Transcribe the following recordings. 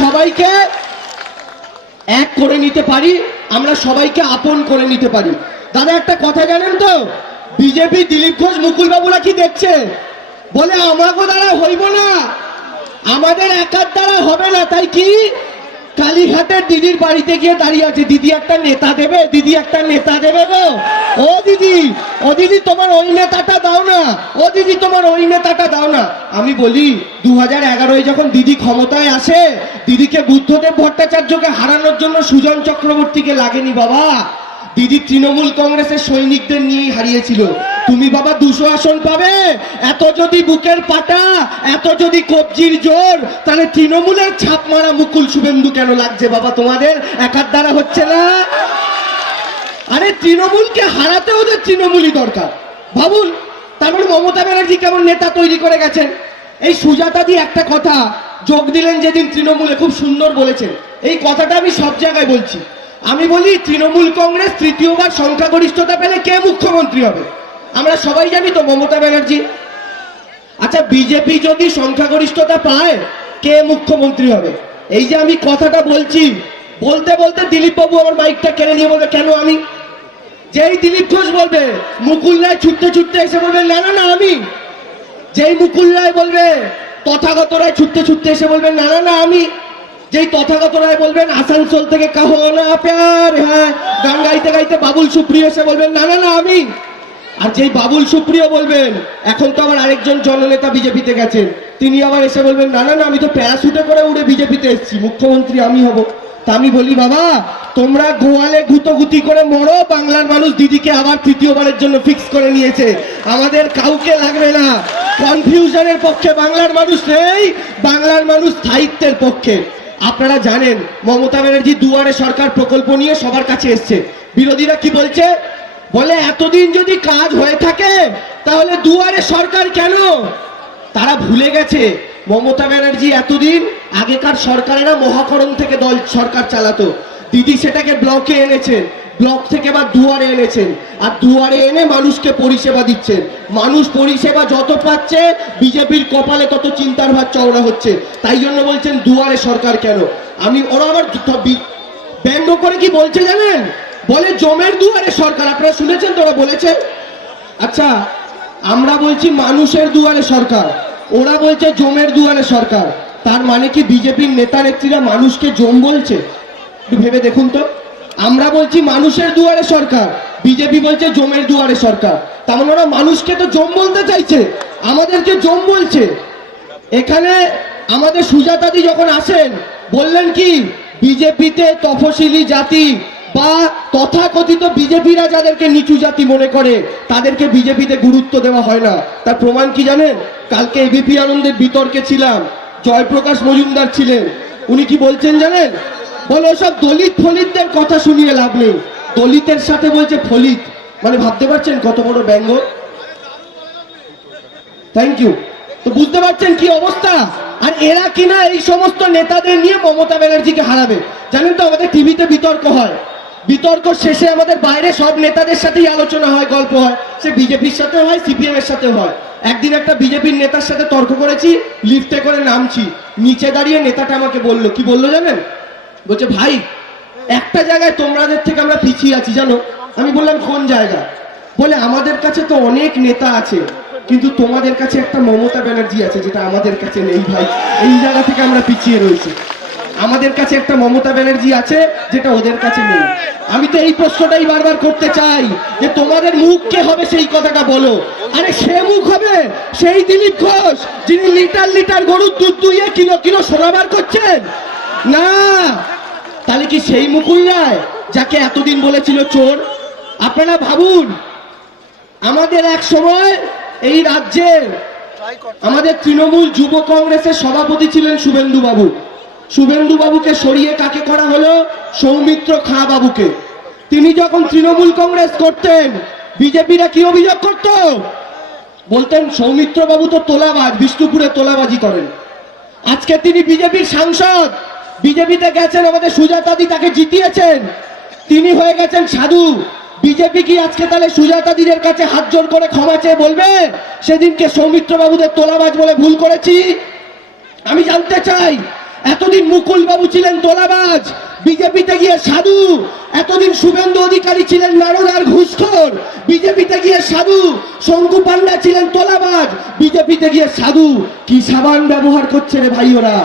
সবাইকে এক করে নিতে পারি, আমরা সবাইকে আপন করে নিতে পারি। দাদা একটা কথা জানেন তো, বিজেপি দিলীপ ঘোষ মুকুল বাবুরা কি দেখছে, বলে আমাকে দ্বারা হইব না, আমাদের একার দ্বারা হবে না, তাই কি কালীঘাটের দিদির বাড়িতে গিয়ে দাঁড়িয়ে আছে, দিদি একটা নেতা দেবে, দিদি একটা নেতা দেবে গো, ও দিদি, ও দিদি তোমার ওই নেতাটা দাও না, ও দিদি তোমার ওই নেতাটা দাও না। আমি বলি 2011-এ যখন দিদি ক্ষমতায় আসে, দিদিকে বুদ্ধদেব ভট্টাচার্যকে হারানোর জন্য সুজন চক্রবর্তীকে লাগেনি বাবা, দিদি তৃণমূল কংগ্রেসের সৈনিকদের নিয়েই হারিয়েছিল। তুমি বাবা 200 আসন পাবে, এত যদি বুকের পাটা, এত যদি কবজির জোর, তাহলে তৃণমূলের ছাপ মারা মুকুল শুভেন্দু কেন লাগছে বাবা তোমাদের, একার দ্বারা হচ্ছে না। আরে তৃণমূলকে হারাতে ওদের তৃণমূলই দরকার, ভাবুন। তারপরে মমতা ব্যানার্জি কেমন নেতা তৈরি করে গেছেন। এই সুজাতা দি একটা কথা যোগ দিলেন যেদিন তৃণমূলে, খুব সুন্দর বলেছেন, এই কথাটা আমি সব জায়গায় বলছি। আমি বলি তৃণমূল কংগ্রেস তৃতীয়বার সংখ্যাগরিষ্ঠতা পেলে কে মুখ্যমন্ত্রী হবে? আমরা সবাই জানি তো মমতা ব্যানার্জি। আচ্ছা বিজেপি যদি সংখ্যাগরিষ্ঠতা পায় কে মুখ্যমন্ত্রী হবে? এই যে আমি কথাটা বলছি, বলতে বলতে দিলীপ বাবু আমার মাইকটা কেড়ে নিয়ে বলবে কেন আমি, যেই দিলীপ ঘোষ বলবে মুকুল রায় ছুটতে ছুটতে এসে বলবে না না না আমি, যেই মুকুল রায় বলবে তথাগত রায় ছুটতে ছুটতে এসে বলবে না না না আমি, যেই তথাগত রায় বলবেন আসানসোল থেকে কাহো না প্যার হ্যাঁ গান গাইতে গাইতে বাবুল সুপ্রিয় এসে বলবেন না না না আমি, আর যেই বাবুল সুপ্রিয় বলবেন, এখন তো আবার আরেকজন জননেতা বিজেপিতে গেছেন, তিনি আবার এসে বলবেন না না না আমি তো প্যারাশুটে করে উড়ে বিজেপিতে এসেছি, মুখ্যমন্ত্রী আমি হব। তা আমি বলি বাবা তোমরা গোয়ালে গুতোগুতি করে মরো, বাংলার মানুষ দিদিকে আবার তৃতীয়বারের জন্য ফিক্স করে নিয়েছে, আমাদের কাউকে লাগবে না। কনফিউশনের পক্ষে বাংলার মানুষ নেই, বাংলার মানুষ স্থায়িত্বের পক্ষে। আপনারা জানেন মমতা ব্যানার্জি দুয়ারে সরকার প্রকল্প নিয়ে সবার কাছে এসছে, বিরোধীরা কি বলছে, বলে এতদিন যদি কাজ হয়ে থাকে তাহলে দুয়ারে সরকার কেন? তারা ভুলে গেছে মমতা ব্যানার্জি এতদিন আগেকার সরকারেরা মহাকরণ থেকে দল সরকার চালাতো, দিদি সেটাকে ব্লকে এনেছেন, ব্লক থেকে বা দুয়ারে এনেছেন, আর দুয়ারে এনে মানুষকে পরিষেবা দিচ্ছেন। মানুষ পরিষেবা যত পাচ্ছে বিজেপির কপালে তত চিন্তার ভার চওড়া হচ্ছে, তাই জন্য বলছেন দুয়ারে সরকার কেন। আমি ওরা আবার ব্যঙ্গ করে কি বলছে জানেন, বলে জমের দুয়ারে সরকার, আপনারা শুনেছেন তো ওরা বলেছে। আচ্ছা আমরা বলছি মানুষের দুয়ারে সরকার, ওরা বলছে জমের দুয়ারে সরকার, তার মানে কি বিজেপির নেতা নেত্রীরা মানুষকে জম বলছে? একটু ভেবে দেখুন তো, আমরা বলছি মানুষের দুয়ারে সরকার, বিজেপি বলছে জমের দুয়ারে সরকার, তার মানে ওরা মানুষকে তো জম বলতে চাইছে, আমাদেরকে জম বলছে। এখানে আমাদের সুজাতাদি যখন আসেন বললেন কি বিজেপিতে তফসিলি জাতি বা তথাকথিত বিজেপিরা যাদেরকে নিচু জাতি মনে করে তাদেরকে বিজেপিতে গুরুত্ব দেওয়া হয় না। তার প্রমাণ কি জানেন, কালকে এবিপি আনন্দের বিতর্কে ছিলাম, জয়প্রকাশ মজুমদার ছিলেন, উনি কি বলছেন জানেন, বলে ওসব দলিত ফলিতদের কথা শুনিয়ে লাভ নেই, দলিতের সাথে বলছে ফলিত, মানে ভাবতে পারছেন কত বড় ব্যঙ্গ। Thank you. তো বুঝতে পারছেন কি অবস্থা। আর এরা কিনা এই সমস্ত নেতাদের নিয়ে মমতা ব্যানার্জিকে হারাবে। জানেন তো আমাদের টিভিতে বিতর্ক হয়, বিতর্ক শেষে আমাদের বাইরে সব নেতাদের সাথেই আলোচনা হয়, গল্প হয়, সে বিজেপির সাথে হয় সিপিএম এর সাথে হয়। একদিন একটা বিজেপির নেতার সাথে তর্ক করেছি, লিফটে করে নামছি, নিচে দাঁড়িয়ে নেতাটা আমাকে বললো, কি বললো জানেন, বলছে ভাই একটা জায়গায় তোমাদের থেকে আমরা পিছিয়ে আছি জানো। আমি বললাম কোন জায়গা? বলে আমাদের কাছে তো অনেক নেতা আছে কিন্তু তোমাদের কাছে একটা মমতা ব্যানার্জি আছে যেটা আমাদের কাছে নেই ভাই, এই জায়গা থেকে আমরা পিছিয়ে রয়েছি। আমাদের কাছে একটা মমতা ব্যানার্জি আছে যেটা ওদের কাছে নেই। আমি তো এই প্রশ্নটাই বারবার করতে চাই যে তোমাদের মুখ কে হবে সেই কথাটা বলো। আরে সে মুখ হবে সেই দিলীপ ঘোষ যিনি লিটার লিটার গরুর দুধ দুইয়ে কিলো কিলো সোনা বার করছেন না। তাহলে কি সেই মুকুল রায় যাকে এতদিন বলেছিল চোর? আপনারা ভাবুন, আমাদের এক সময় এই রাজ্যের আমাদের তৃণমূল যুব কংগ্রেসের সভাপতি ছিলেন শুভেন্দু বাবু। শুভেন্দু বাবুকে সরিয়ে কাকে করা হলো? সৌমিত্র খাঁ বাবুকে। তিনি যখন তৃণমূল কংগ্রেস করতেন বিজেপিরা কি অভিযোগ করত? বলতেন সৌমিত্র বাবু তো তোলাবাজ, বিষ্ণুপুরে তোলাবাজি করেন। আজকে তিনি বিজেপির সাংসদ, বিজেপিতে গেছেন, আমাদের সুজাতাদি তাকে জিতিয়েছেন, তিনি হয়ে গেছেন সাধু। বিজেপি কি আজকে তাহলে সুজাতাদিদের কাছে হাত জোর করে ক্ষমা চেয়ে বলবে সেদিনকে সৌমিত্র বাবুদের তোলাবাজ বলে ভুল করেছি? আমি জানতে চাই এতদিন মুকুল বাবু ছিলেন তোলাবাজ, বিজেপিতে গিয়ে সাধু। এতদিন শুভেন্দু অধিকারী ছিলেন নারদার ঘুষখোর, বিজেপিতে গিয়ে সাধু। শঙ্কু পান্ডা ছিলেন তোলাবাজ, বিজেপিতে গিয়ে সাধু। কি সাবান ব্যবহার করছে রে ভাই ওরা।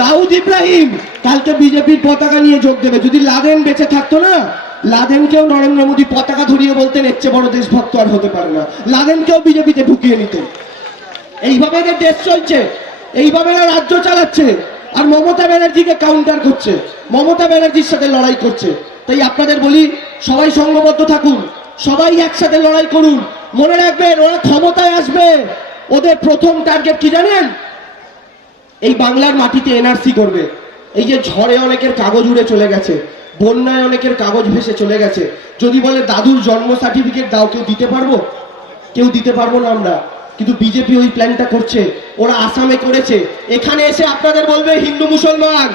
দাউদ ইব্রাহিম কালকে বিজেপির পতাকা নিয়ে যোগ দেবে। যদি লাদেন বেঁচে থাকতো না, লাদেনকেও নরেন্দ্র মোদী পতাকা ধরিয়ে বলতেন এর চেয়ে বড় দেশভক্ত আর হতে পারে না, লাদেনকেও বিজেপিতে ঢুকিয়ে নিতেন। এইভাবে এদের দেশ চলছে, এইভাবে এরা রাজ্য চালাচ্ছে। আর মমতা ব্যানার্জিকে কাউন্টার করছে, মমতা ব্যানার্জির সাথে লড়াই করছে। তাই আপনাদের বলি, সবাই সংঘবদ্ধ থাকুন, সবাই একসাথে লড়াই করুন। মনে রাখবেন, ওরা ক্ষমতায় আসবে, ওদের প্রথম টার্গেট কি জানেন? এই বাংলার মাটিতে এনআরসি করবে। এই যে ঝড়ে অনেকের কাগজ উড়ে চলে গেছে, বন্যায় অনেকের কাগজ ভেসে চলে গেছে। যদি বলে দাদুর জন্ম সার্টিফিকেট দাও, কেউ দিতে পারবো? কেউ দিতে পারবো না আমরা। কিন্তু বিজেপি ওই প্ল্যানটা করছে। ওরা আসামে করেছে, এখানে এসে আপনাদের বলবে হিন্দু মুসলমান,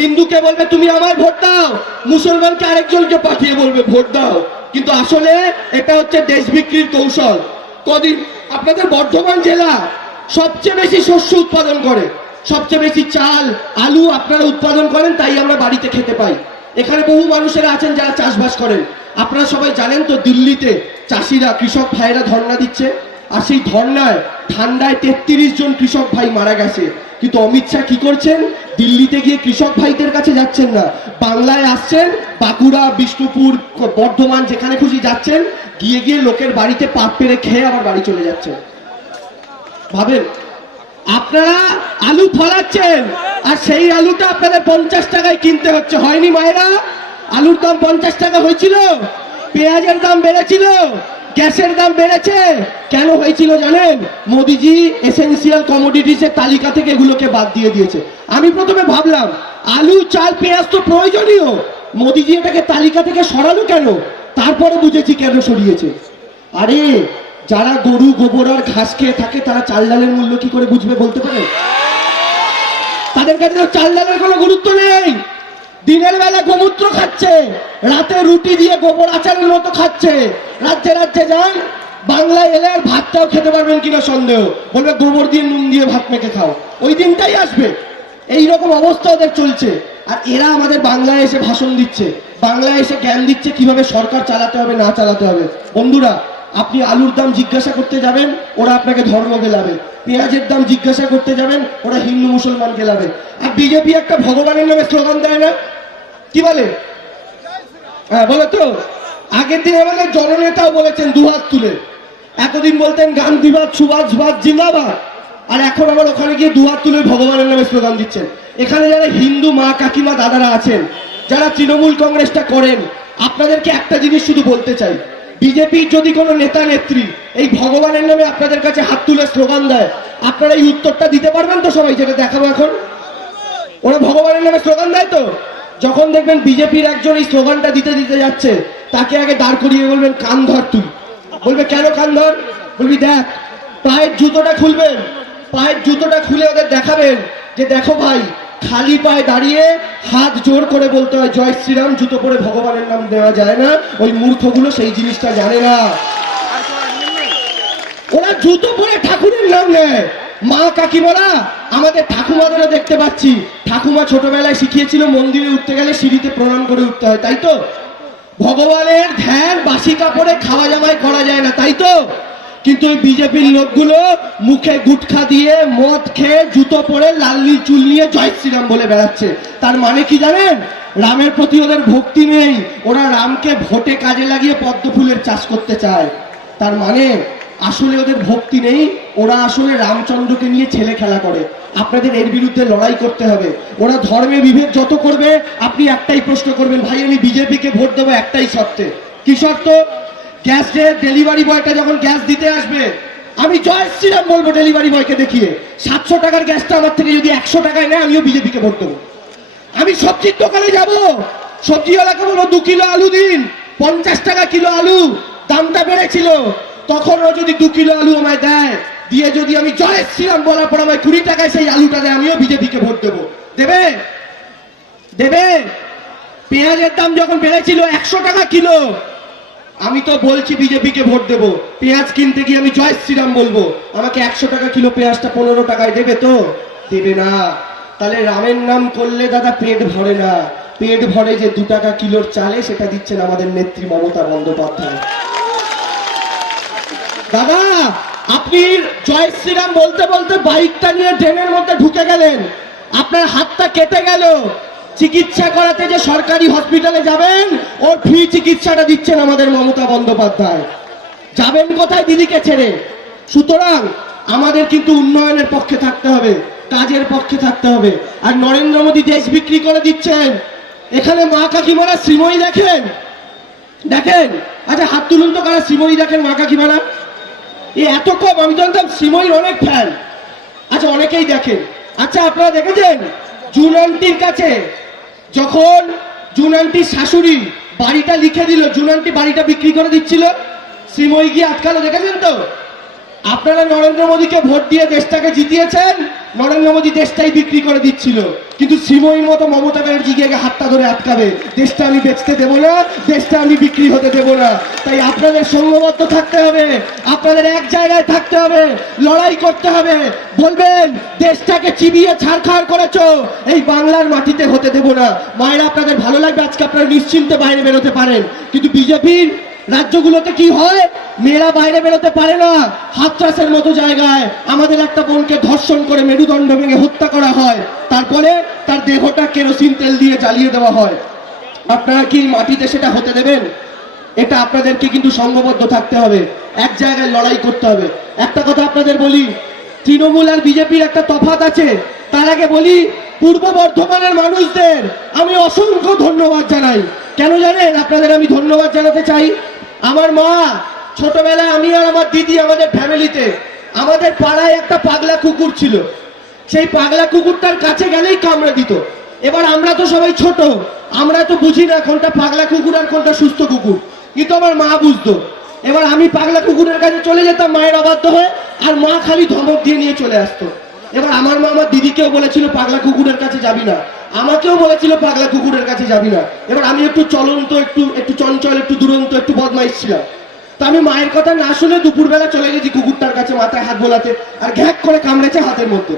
হিন্দুকে বলবে তুমি আমায় ভোট দাও, মুসলমানকে আরেকজনকে পাঠিয়ে বলবে ভোট দাও। কিন্তু আসলে এটা হচ্ছে দেশ বিক্রির কৌশল। কদিন আপনাদের বর্ধমান জেলা সবচেয়ে বেশি শস্য উৎপাদন করে, সবচেয়ে বেশি চাল আলু আপনারা উৎপাদন করেন, তাই আমরা বাড়িতে খেতে পাই। এখানে বহু মানুষেরা আছেন যারা চাষবাস করেন। আপনারা সবাই জানেন তো, দিল্লিতে চাষিরা, কৃষক ভাইরা ধর্ণা দিচ্ছে। আর সেই ধর্ণায় ঠান্ডায় 33 জন কৃষক ভাই মারা গেছে। কিন্তু অমিত শাহ কি করছেন? দিল্লিতে গিয়ে কৃষক ভাইদের কাছে যাচ্ছেন না, বাংলায় আসছেন, বাঁকুড়া, বিষ্ণুপুর, বর্ধমান, যেখানে খুশি যাচ্ছেন, গিয়ে গিয়ে লোকের বাড়িতে পাত পেরে খেয়ে আবার বাড়ি চলে যাচ্ছেন। ভাবেন, আপনারা আলু ফলাচ্ছেন আর সেই আলুটা আপনাদের 50 টাকায় কিনতে হচ্ছে। হয়নি মায়েরা? আলুর দাম 50 টাকা হয়েছিল, পেঁয়াজের দাম বেড়েছিল, গ্যাসের দাম বেড়েছে। কেন হয়েছিল জানেন? মোদিজি এসেন্সিয়াল কমোডিটিসের তালিকা থেকে এগুলোকে বাদ দিয়ে দিয়েছে। আমি প্রথমে ভাবলাম আলু, চাল, পেঁয়াজ তো প্রয়োজনীয়, মোদিজি এটাকে তালিকা থেকে সরালো কেন? তারপরে বুঝেছি কেন সরিয়েছে। আরে, যারা গরু গোবর আর ঘাস খেয়ে থাকে তারা চাল ডালের মূল্য কি করে বুঝবে বলতে পারে? তাদের কাছে তো চাল ডালের কোনো গুরুত্ব নেই। দিনের বেলা গোমূত্র খাচ্ছে, রাতে রুটি দিয়ে গোবর আচারের মতো খাচ্ছে। রাজ্যে রাজ্যে যান, বাংলায় এলে আর ভাতটাও খেতে পারবেন কিনা সন্দেহ। বলবে গোবর দিয়ে নুন দিয়ে ভাত মেখে খাও, ওই দিনটাই আসবে। এইরকম অবস্থা ওদের চলছে। আর এরা আমাদের বাংলায় এসে ভাষণ দিচ্ছে, বাংলায় এসে জ্ঞান দিচ্ছে কিভাবে সরকার চালাতে হবে না চালাতে হবে। বন্ধুরা, আপনি আলুর দাম জিজ্ঞাসা করতে যাবেন, ওরা আপনাকে ধর্ম গেলাবে। পেঁয়াজের দাম জিজ্ঞাসা করতে যাবেন, ওরা হিন্দু মুসলমান গেলাবে। আর বিজেপি একটা ভগবানের নামে স্লোগান দেয় না, কি বলে? হ্যাঁ, বলে তো। আগের দিন আমাদের জননেতাও বলেছেন দুহাত তুলে। এতদিন বলতেন গান্ধীবাদ, সুভাষবাদ, জিন্দাবাদ। আর এখন আবার ওখানে গিয়ে দুহাত তুলে ভগবানের নামে স্লোগান দিচ্ছেন। এখানে যারা হিন্দু মা, কাকিমা, দাদারা আছেন, যারা তৃণমূল কংগ্রেসটা করেন, আপনাদেরকে একটা জিনিস শুধু বলতে চাই, বিজেপির যদি কোনো নেতা নেত্রী এই ভগবানের নামে আপনাদের কাছে হাত তুলে স্লোগান দেয়, আপনারা এই উত্তরটা দিতে পারবেন তো সবাই, যেটা দেখাবো এখন? ওরা ভগবানের নামে স্লোগান দেয় তো? যখন দেখবেন বিজেপির একজন এই স্লোগানটা দিতে দিতে যাচ্ছে, তাকে আগে দাঁড় করিয়ে বলবেন কান ধর তুই। বলবে কেন কান ধর? বলবি দেখ, পায়ের জুতোটা খুলবেন, পায়ের জুতোটা খুলে ওদের দেখাবেন যে দেখো ভাই, খালি পায়ে দাঁড়িয়ে হাত জোর করে বলতে হয় জয় শ্রীরাম, জুতো পরে ভগবানের নাম দেওয়া যায় না। ওই মূর্খগুলো সেই জিনিসটা জানে না। ওরা জুতো পরে ঠাকুরের নাম নেয়। মা কাকিমারা, আমাদের ঠাকুমাদেরও দেখতে পাচ্ছি, ঠাকুমা ছোটবেলায় শিখিয়েছিল মন্দিরে উঠতে গেলে সিঁড়িতে প্রণাম করে উঠতে হয়, তাই তো? ভগবানের ধ্যান বাসি কাপড়ে খাওয়া জামাই করা যায় না, তাই তো? কিন্তু ওই বিজেপির লোকগুলো মুখে গুটখা দিয়ে, মদ খেয়ে, জুতো পরে, লাল নীল চুল নিয়ে জয় শ্রীরাম বলে বেড়াচ্ছে। তার মানে কি জানেন? রামের প্রতি ওদের ভক্তি নেই, ওরা রামকে ভোটে কাজে লাগিয়ে পদ্ম ফুলের চাষ করতে চায়। তার মানে আসলে ওদের ভক্তি নেই, ওরা আসলে রামচন্দ্রকে নিয়ে ছেলে খেলা করে। আপনাদের এর বিরুদ্ধে লড়াই করতে হবে। ওরা ধর্মে বিভেদ যত করবে, আপনি একটাই প্রশ্ন করবেন, ভাই আমি বিজেপিকে ভোট দেবো একটাই শর্তে। কি শর্ত? গ্যাসের ডেলিভারি বয়টা যখন গ্যাস দিতে আসবে, আমি জয় শ্রীরাম বলবো ডেলিভারি বয়কে দেখিয়ে। 700 টাকার গ্যাসটা আমার থেকে যদি 100 টাকায় নেয়, আমিও বিজেপিকে ভোট দেবো। আমি সবজির দোকানে যাব, সবজিওয়ালাকে বলবো 2 কিলো আলু দিন। 50 টাকা কিলো আলু দামটা বেড়েছিল, তখন ও যদি 2 কিলো আলু আমায় দেয়, দিয়ে যদি আমি জয় শ্রীরাম বলার পর আমায় 20 টাকায় সেই আলুটা দেয়, আমিও বিজেপিকে ভোট দেবো। দেবে? দেবে? পেঁয়াজের দাম যখন বেড়েছিল 100 টাকা কিলো, আমি তো বলছি বিজেপিকে ভোট দেবো। পেঁয়াজ কিনতে গিয়ে আমি জয় শ্রীরাম বলবো, আমাকে 100 টাকা কিলো পেঁয়াজটা 15 টাকায় দেবে তো? দেবে না। তাহলে রামের নাম করলে দাদা পেট ভরে না, পেট ভরে যে 2 টাকা কিলোর চালে সেটা দিচ্ছেন আমাদের নেত্রী মমতা বন্দ্যোপাধ্যায়। দাদা আপনি জয় শ্রীরাম বলতে বলতে বাইকটা নিয়ে ড্রেনের মধ্যে ঢুকে গেলেন, আপনার হাতটা কেটে গেল, চিকিৎসা করাতে যে সরকারি হসপিটালে যাবেন ওর ফ্রি চিকিৎসাটা দিচ্ছেন আমাদের মমতা বন্দ্যোপাধ্যায়। যাবেন কোথায় দিদিকে ছেড়ে? সুতরাং আমাদের কিন্তু উন্নয়নের পক্ষে থাকতে হবে, কাজের পক্ষে থাকতে হবে। আর নরেন্দ্র মোদী দেশ বিক্রি করে দিচ্ছেন। এখানে মা কাকিমারা শ্রীময়ী দেখেন, দেখেন, আচ্ছা হাত তুলুন তো কারা শ্রীময়ী দেখেন মা কাকিমারা? এ এত কম, আমি জানতাম শ্রীময়ীর অনেক ফ্যান। আচ্ছা অনেকেই দেখেন। আচ্ছা আপনারা দেখেছেন জুন আন্টির কাছে যখন জুন আন্টির শাশুড়ি বাড়িটা লিখে দিল, জুন আন্টি বাড়িটা বিক্রি করে দিচ্ছিল, শ্রীময়ী গিয়ে আটকালো, দেখেছেন তো? আপনারা নরেন্দ্র মোদীকে ভোট দিয়ে দেশটাকে জিতিয়েছেন, নরেন্দ্র মোদী দেশটাই বিক্রি করে দিচ্ছিল, কিন্তু শ্রীময়ীর মতো মমতা ব্যানার্জি গিয়ে হাতটা ধরে আটকাবে, দেশটা আমি বেচতে দেবো না, দেশটা আমি বিক্রি হতে দেবো না। তাই আপনাদের সংঘবদ্ধ থাকতে হবে, আপনাদের এক জায়গায় থাকতে হবে, লড়াই করতে হবে, বলবেন দেশটাকে চিবিয়ে ছাড়খাড় করেছো, এই বাংলার মাটিতে হতে দেবো না। মায়েরা আপনাদের ভালো লাগবে, আজকে আপনারা নিশ্চিন্তে বাইরে বেরোতে পারেন, কিন্তু বিজেপির রাজ্যগুলোতে কি হয়, মেয়েরা বাইরে বেরোতে পারে না, হাতরাসের মতো জায়গায় আমাদের একটা বোনকে ধর্ষণ করে মেরুদণ্ড ভেঙে হত্যা করা হয়, তারপরে তার দেহটা কেরোসিন তেল দিয়ে জ্বালিয়ে দেওয়া হয়। আপনারা কি মাটিতে সেটা হতে দেবেন? এটা আপনাদেরকে কিন্তু সংঘবদ্ধ থাকতে হবে, এক জায়গায় লড়াই করতে হবে। একটা কথা আপনাদের বলি, তৃণমূল আর বিজেপির একটা তফাৎ আছে। তার আগে বলি, পূর্ব বর্ধমানের মানুষদের আমি অসংখ্য ধন্যবাদ জানাই। কেন জানেন আপনাদের আমি ধন্যবাদ জানাতে চাই? আমার মা ছোটবেলায়, আমি আর আমার দিদি, আমাদের ফ্যামিলিতে, আমাদের পাড়ায় একটা পাগলা কুকুর ছিল। সেই পাগলা কুকুরটার কাছে গেলেই কামড়ে দিত। এবার আমরা তো সবাই ছোট, আমরা তো বুঝি না কোনটা পাগলা কুকুর আর কোনটা সুস্থ কুকুর, কিন্তু আমার মা বুঝতো। এবার আমি পাগলা কুকুরের কাছে চলে যেতাম মায়ের অবাধ্য হয়ে, আর মা খালি ধমক দিয়ে নিয়ে চলে আসতো। এবার আমার মা আমার দিদিকেও বলেছিল পাগলা কুকুরের কাছে যাবি না, আমাকেও বলেছিল পাগলা কুকুরের কাছে যাবি না। এবার আমি একটু চলন্ত, একটু একটু চঞ্চল, একটু দুরন্ত, একটু বদমাইশ ছিলাম। তা আমি মায়ের কথা না শুনে দুপুরবেলা চলে গেছি কুকুরটার কাছে মাথায় হাত বোলাতে, আর ঘ্যাক করে কামড়েছে হাতের মধ্যে।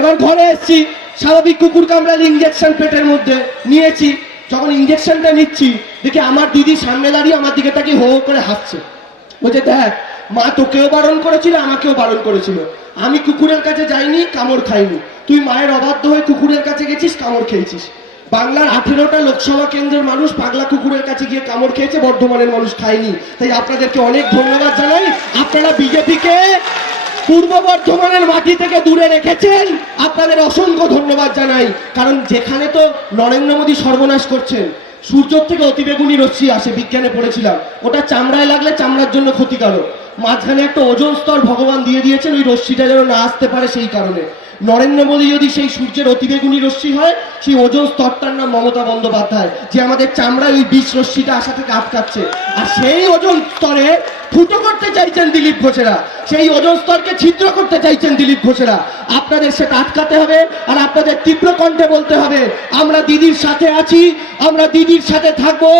এবার ঘরে এসছি, স্বাভাবিক কুকুর কামড়ালে ইঞ্জেকশন পেটের মধ্যে নিয়েছি। যখন ইঞ্জেকশনটা নিচ্ছি দেখি আমার দিদি সামনে দাঁড়িয়ে আমার দিকে তাকিয়ে হো হো করে হাসছে। বলছে দেখ মা তোকেও বারণ করেছিল, আমাকেও বারণ করেছিল, আমি কুকুরের কাছে যাইনি, কামড় খাইনি, তুই মায়ের অবাধ্য হয়ে কুকুরের কাছে গেছিস, কামড় খেয়েছিস। বাংলার 18টা লোকসভা কেন্দ্রের মানুষ পাগলা কুকুরের কাছে গিয়ে কামড় খেয়েছে, বর্ধমানের মানুষ খায়নি। তাই আপনাদেরকে অনেক ধন্যবাদ জানাই, আপনারা বিজেপিকে পূর্ব বর্ধমানের মাটি থেকে দূরে রেখেছেন, আপনাদের অসংখ্য ধন্যবাদ জানাই। কারণ যেখানে তো নরেন্দ্র মোদী সর্বনাশ করছেন, সূর্য থেকে অতিবেগুনি রশ্মি আসে, বিজ্ঞানে পড়েছিলাম, ওটা চামড়ায় লাগলে চামড়ার জন্য ক্ষতিকারক। মাঝখানে একটা ওজোন স্তর ভগবান দিয়ে দিয়েছেন, ওই রশ্মিটা যেন না আসতে পারে সেই কারণে। নরেন্দ্র মোদী যদি সেই সূর্যের অতিবেগুনি রশ্মি হয়, সেই ওজোন স্তরটার নাম মমতা বন্দ্যোপাধ্যায়, যে আমাদের চামড়ায় ওই বিষ রশ্মিটা আসা থেকে আটকাচ্ছে। আর সেই ওজোন স্তরে ফুটো করতে চাইছেন দিলীপ ঘোষেরা, সেই ওজোন স্তরকে ছিদ্র করতে চাইছেন দিলীপ ঘোষেরা। আপনাদের সেটা আটকাতে হবে, আর আপনাদের তীব্র কণ্ঠে বলতে হবে আমরা দিদির সাথে আছি, আমরা দিদির সাথে থাকবো।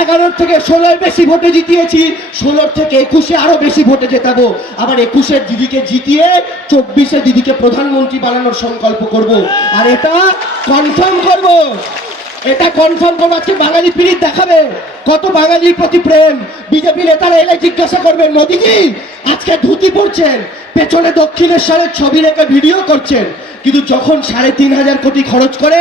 11 থেকে 16 বেশি ভোটে জিতিয়েছি, 16 থেকে 21 আরো বেশি ভোটে জেতাবো। আবার 21 দিদিকে জিতিয়ে 24 দিদিকে প্রধানমন্ত্রী বানানোর সংকল্প করব, আর এটা কনফার্ম করব, এটা কনফার্ম করবো। আজকে বাঙালি পীড়িত দেখাবে কত বাঙালির প্রতি প্রেম। বিজেপি নেতারা এলে জিজ্ঞাসা করবেন মোদীজি আজকে ধুতি পড়ছেন, পেছনে দক্ষিণেশ্বরের ছবি রেখে ভিডিও করছেন, কিন্তু যখন 3.5 কোটি খরচ করে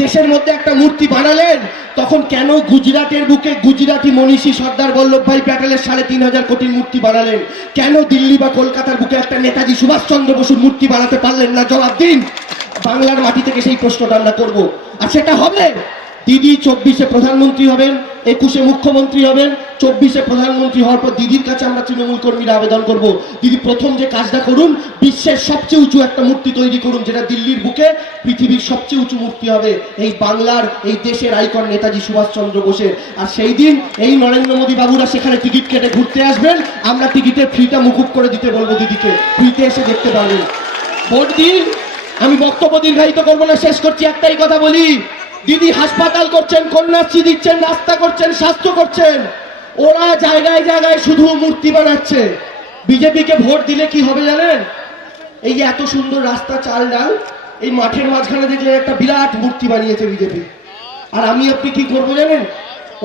দেশের মধ্যে একটা মূর্তি বানালেন, তখন কেন গুজরাটের বুকে গুজরাটি মনীষী সর্দার বল্লভভাই প্যাটেলের 3.5 কোটির মূর্তি বানালেন? কেন দিল্লি বা কলকাতার বুকে একটা নেতাজি সুভাষচন্দ্র বসুর মূর্তি বানাতে পারলেন না? জবাব দিন। বাংলার মাটি থেকে সেই প্রশ্নটা আমরা করবো, আর সেটা হবে দিদি 24 প্রধানমন্ত্রী হবেন, 21 মুখ্যমন্ত্রী হবেন। 24 প্রধানমন্ত্রী হওয়ার পর দিদির কাছে আমরা তৃণমূল কর্মীরা আবেদন করব, দিদি প্রথম যে কাজটা করুন, বিশ্বের সবচেয়ে উঁচু একটা মূর্তি তৈরি করুন, যেটা দিল্লির বুকে পৃথিবীর সবচেয়ে উঁচু মূর্তি হবে এই বাংলার, এই দেশের আইকন নেতাজি সুভাষচন্দ্র বোসের। আর সেই দিন এই নরেন্দ্র মোদী বাবুরা সেখানে টিকিট কেটে ঘুরতে আসবেন, আমরা টিকিটের ফ্রিটা মুকুব করে দিতে বলবো দিদিকে, ফ্রিতে এসে দেখতে পারবেন। ভোট দিন। আমি বক্তব্য দীর্ঘায়িত করবো না, শেষ করছি, একটাই কথা বলি, দিদি হাসপাতাল করছেন, কন্যাশ্রী দিচ্ছেন, রাস্তা করছেন, স্বাস্থ্য করছেন, ওরা জায়গায় জায়গায় শুধু মূর্তি বানাচ্ছে। বিজেপিকে ভোট দিলে কি হবে জানেন? এই যে এত সুন্দর রাস্তা, চাল ডাল, এই মাঠের মাঝখানে দেখলে একটা বিরাট মূর্তি বানিয়েছে বিজেপি। আর আমি আপনি কি করবো জানেন?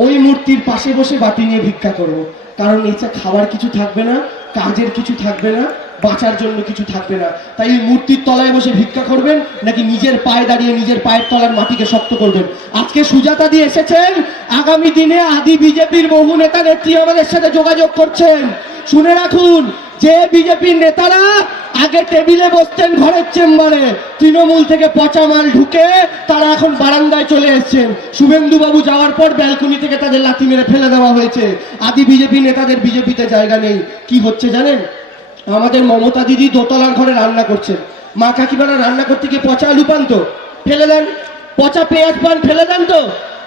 ওই মূর্তির পাশে বসে বাটি নিয়ে ভিক্ষা করব। কারণ এতে খাবার কিছু থাকবে না, কাজের কিছু থাকবে না, বাঁচার জন্য কিছু থাকবে না। তাই এই মূর্তির তলায় বসে ভিক্ষা করবেন নাকি নিজের পায়ে দাঁড়িয়ে নিজের পায়ের তলার মাটিকে শক্ত করবেন? আজকে সুজাতা দি এসেছেন, আগামী দিনে আদি বিজেপির বহু নেতা নেত্রী আমাদের সাথে যোগাযোগ করছেন। শুনে রাখুন, যে বিজেপির নেতারা আগে টেবিলে বসতেন ঘরের চেম্বারে, তৃণমূল থেকে পচা মাল ঢুকে তারা এখন বারান্দায় চলে এসেছেন। শুভেন্দু বাবু যাওয়ার পর ব্যালকনি থেকে তাদের লাথি মেরে ফেলে দেওয়া হয়েছে। আদি বিজেপি নেতাদের বিজেপিতে জায়গা নেই। কি হচ্ছে জানেন? আমাদের মমতা দিদি দোতলার ঘরে রান্না করছেন। মা কাকিমারা রান্না করতে গিয়ে পচা আলু পান তো ফেলে দেন, পচা পেঁয়াজ পান ফেলে দেন তো।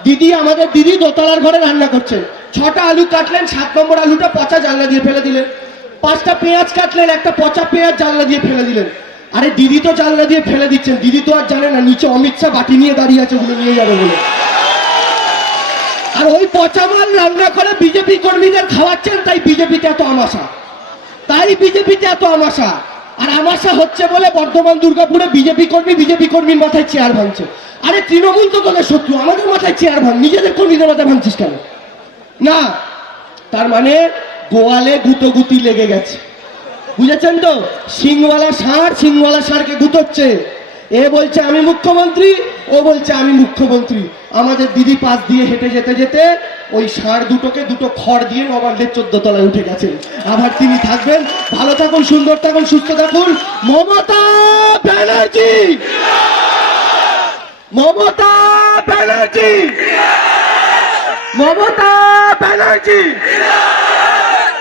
দিদি, আমাদের দিদি দোতলার ঘরে রান্না করছেন, 6টা আলু কাটলেন, 7 নম্বর আলুটা পচা জানলা দিয়ে ফেলে দিলেন। 5টা পেঁয়াজ কাটলেন, একটা পচা পেঁয়াজ জানলা দিয়ে ফেলে দিলেন। আরে দিদি তো জানলা দিয়ে ফেলে দিচ্ছেন, দিদি তো আর জানে না নিচে অমিত শাহ বাটি নিয়ে দাঁড়িয়ে আছে ওগুলো নিয়ে যাবে বলে। আর ওই পচা মাল রান্না করে বিজেপি কর্মীদের খাওয়াচ্ছেন, তাই বিজেপিতে এত আমাশা, তাই বিজেপিতে এত আমাশা। আর আমাশা হচ্ছে বলে বর্ধমান দুর্গাপুরে বিজেপি কর্মীর মাথায় চেয়ার ভাঙছে। আরে তৃণমূল তো তোদের শত্রু, আমাদের মাথায় চেয়ার ভাঙ, নিজেদের কর্মীদের মাথায় ভাঙছিস কেন? না, তার মানে গোয়ালে গুতোগুতি লেগে গেছে, বুঝেছেন তো? সিংওয়ালা ষাঁড়কে গুতোচ্ছে। এ বলছে আমি মুখ্যমন্ত্রী, ও বলছে আমি মুখ্যমন্ত্রী। আমাদের দিদি পাশ দিয়ে হেঁটে যেতে যেতে ওই ষাঁড় দুটোকে দুটো খড় দিয়ে নবান্নের 14 তলায় উঠে গেছেন। আবার তিনি থাকবেন। ভালো থাকুন, সুন্দর থাকুন, সুস্থ থাকুন। মমতা ব্যানার্জি, মমতা ব্যানার্জি, মমতা ব্যানার্জি।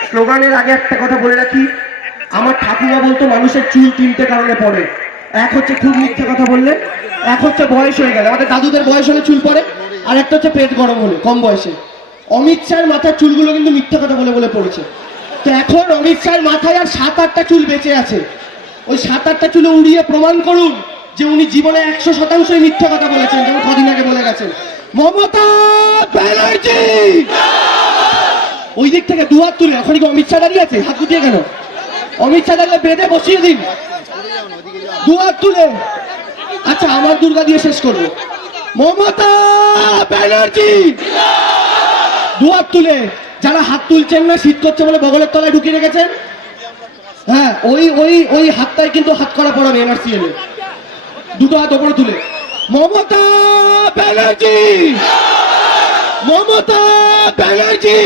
স্লোগানের আগে একটা কথা বলে রাখি, আমার ঠাকুমা বলতো মানুষের চুল 3টে কারণে পড়ে। এক হচ্ছে খুব মিথ্যে কথা বললে, এক হচ্ছে বয়স হয়ে গেলে, আমাদের দাদুদের বয়স হলে চুল পড়ে, আর একটা হচ্ছে পেট গরম হলে কম বয়সে। অমিত শাহের মাথার চুলগুলো কিন্তু মিথ্যে কথা বলে বলে পড়েছে। তো এখন অমিত শাহের মাথায় আর 7-8টা চুল বেঁচে আছে। ওই 7-8টা চুলে উড়িয়ে প্রমাণ করুন যে উনি জীবনে 100% মিথ্যে কথা বলেছেন, যেমন কদিন আগে বলে গেছেন। মমতা ব্যানার্জি, ওই দিক থেকে দুহাত তুলে, ওখানে কি অমিত শাহ দাঁড়িয়ে আছে? হাত গুটিয়ে কেন? অমিত শাহ দাঁড়িয়ে বেঁধে বসিয়ে দিন, দুহাত তুলে। আচ্ছা, আমার দুর্গা দিয়ে শেষ করবো। মমতা ব্যানার্জি, দুহাত তুলে। যারা হাত তুলছেন না, শীত করছে বলে বগলের তলায় ঢুকিয়ে রেখেছেন, হ্যাঁ, ওই হাতটাই কিন্তু হাত করা পড়াবে এনআরসিএল এ। দুটো হাত ওপরে তুলে। মমতা ব্যানার্জি, মমতা ব্যানার্জি।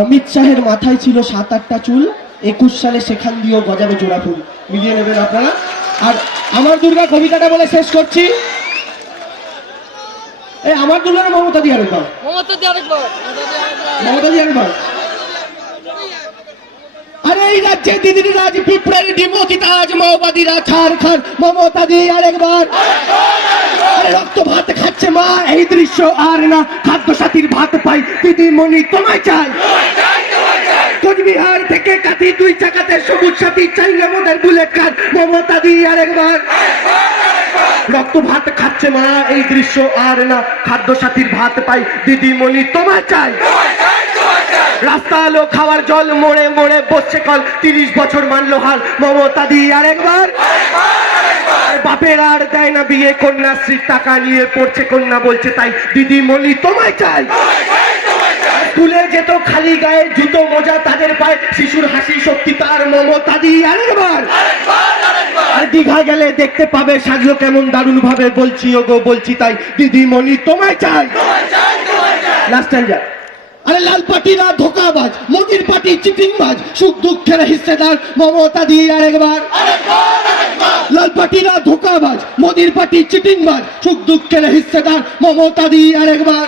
অমিত শাহের মাথায় ছিল 7-8টা চুল, 21 সালে সেখান দিয়েও গজাবে জোড়া ফুল। মিলিয়ে নেবেন আপনারা। আর আমার দুর্গা কবিতাটা বলে শেষ করছি। এই আমার দুর্গার মমতা দি আরেকবার, মমতা দি আরেকবার। আরে এই রাজ্যে দিদির রাজ, পিঁপড়ের ডিমোতি তাজ, মাওবাদীরা ছাড় খান, মমতা দি আরেকবার। আরে রক্ত ভাত খাচ্ছে মা, এই দৃশ্য আর না, খাদ্য সাথীর ভাত পাই, দিদিমণি তোমায় চাই। কোচবিহার থেকে কাঁথি 2 চাকাতে সবুজ সাথী, চাইলে মোদের বুলেট কার, মমতা দি আরেকবার। রক্ত ভাত খাচ্ছে মা, এই দৃশ্য আর না, খাদ্য সাথীর ভাত পাই, দিদিমণি তোমায় চাই। রাস্তা আলো খাওয়ার জল, মোড়ে মোড়ে বসছে কল, 30 বছর মানলো হাল, মমতা দি আরেকবার। বাপের আর দেয় না বিয়ে, কন্যাশ্রীর টাকা নিয়ে পড়ছে কন্যা, বলছে তাই, দিদিমণি তোমায় চাই। স্কুলে যেত খালি গায়ে, জুতো মোজা তাদের পায়, শিশুর হাসি শক্তি তার, মমতা দি আরেকবার। আর দীঘা গেলে দেখতে পাবে সাজলো কেমন দারুণ ভাবে, বলছি ওগো বলছি তাই, দিদিমণি তোমায় চাই। লাস্ট টাইম যা। আরে লাল পার্টিরা ধোকাবাজ, মোদির পার্টি চিটিংবাজ, সুখ দুঃখের হিস্সেদার, মমতা দি আরেকবার। লাল পার্টিরা ধোকাবাজ, মোদির পার্টি চিটিংবাজ, সুখ দুঃখের হিস্সেদার, মমতা দি আরেকবার।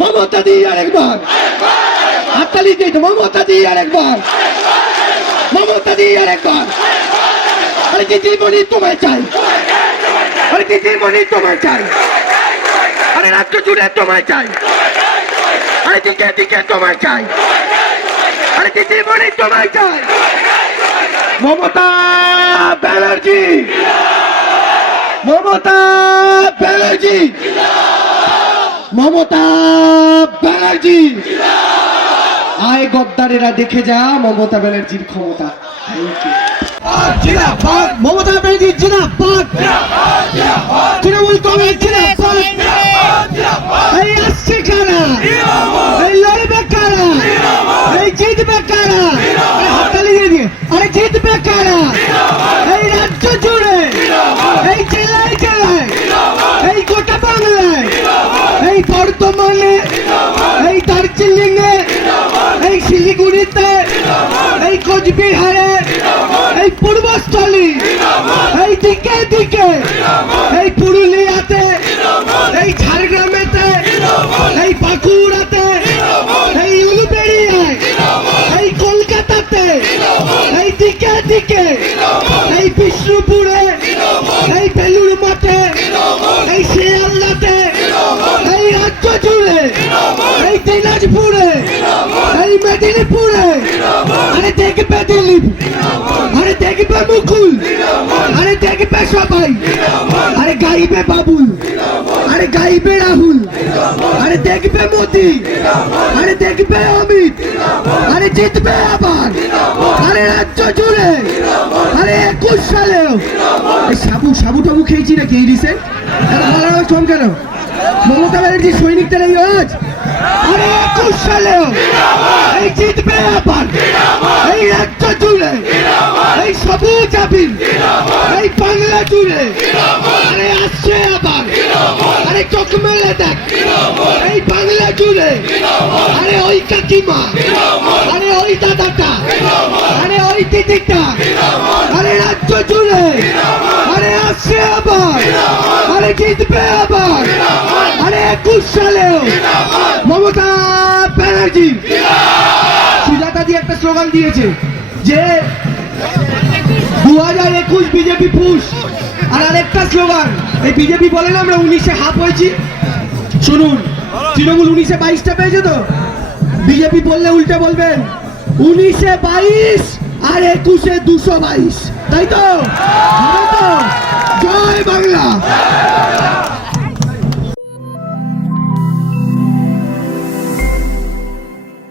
মমতা দি আরেকবার। হাততালি দিয়ে মমতা দি আরেকবার, মমতা দি আরেকবার। আরে দিদিমণি তোমায় চাই, আরে দিদিমণি তোমায় চাই, আরে রাজ্য জুড়ে তোমায় চাই, আরে দিকে দিকে তোমায় চাই, আরে দিদিমণি তোমায় চাই। মমতা ব্যানার্জি, মমতা ব্যানার্জি, মমতা ব্যানার্জি। আয় গদ্দারেরা দেখে যা মমতা ব্যানার্জির ক্ষমতা। Thank you. জিন্দাবাদ, মমতা ব্যানার্জি জিন্দাবাদ, তৃণমূল কংগ্রেস জিন্দাবাদ। এই আসছে কারা, এই লড়বে কারা, এই জিতবে কারা, হাততালি দিয়ে দিয়ে, আরে জিতবে কারা, এই রাজ্য জুড়ে, এই জেলায় জেলায়, এই গোটা বাংলায়, এই বর্ধমানে, এই দার্জিলিং এ, এই শিলিগুড়িতে, এই কোচবিহারে, এই পূর্বস্থলী, এই দিকে দিকে, এই পুরুলিয়াতে, এই ঝাড়গ্রামেতে, এই বাঁকুড়াতে, এই উলুবেড়িয়ায়, এই কলকাতাতে, এই দিকে দিকে, এই বিষ্ণুপুরে, এই বেলুড় মঠে, এই শিয়ালদাতে, এই রাজ্য জুড়ে, এই দিনাজপুরে, এই মেদিনীপুরে, আরে দেখবে দিলীপ, আরে দেখবে মুকুল, আরে দেখবে সবাই, আরে গাইবে বাবুল, আরে গাইবে রাহুল, আরে দেখবে মোদি, আরে দেখবে অমিত, আরে জিতবে আবার, আরে রাজ্য জুড়ে, আরে 21 সালেও এই সাবু সাবু টাবু খেয়েছি নাকি এই রিসেন্ট কম কেন? মমতা ব্যানার্জি সৈনিকদের এই আজ, আরে 21 সালেও এই জিতবে আবার, এই রাজ্য জুড়ে, এই সবুজ আবির, এই বাংলা জুড়ে, আরে আসছে আবার, আরে চোখ মেলে দেখ, এই বাংলা জুড়ে, আরে ওই কাকিমা, আরে ওই দাদাটা, আরে ওই দিদিটা, আরে রাজ্য জুড়ে, আরে আসছে আবার, আরে জিতবে আবার, আরে 21 সালেও মমতা ব্যানার্জি। সুজাতা দিয়ে একটা স্লোগান দিয়েছে যে 2021 বিজেপি পুশ, আর আরেকটা স্লোগান, এই বিজেপি বলে না আমরা 19-এ হাফ হয়েছি, শুনুন, তৃণমূল 19-এ 22টা পেয়েছে তো, বিজেপি বললে উল্টে বলবেন 19-এ 22 আর 21-এ 222, তাই তো? হবে তো? জয় বাংলা।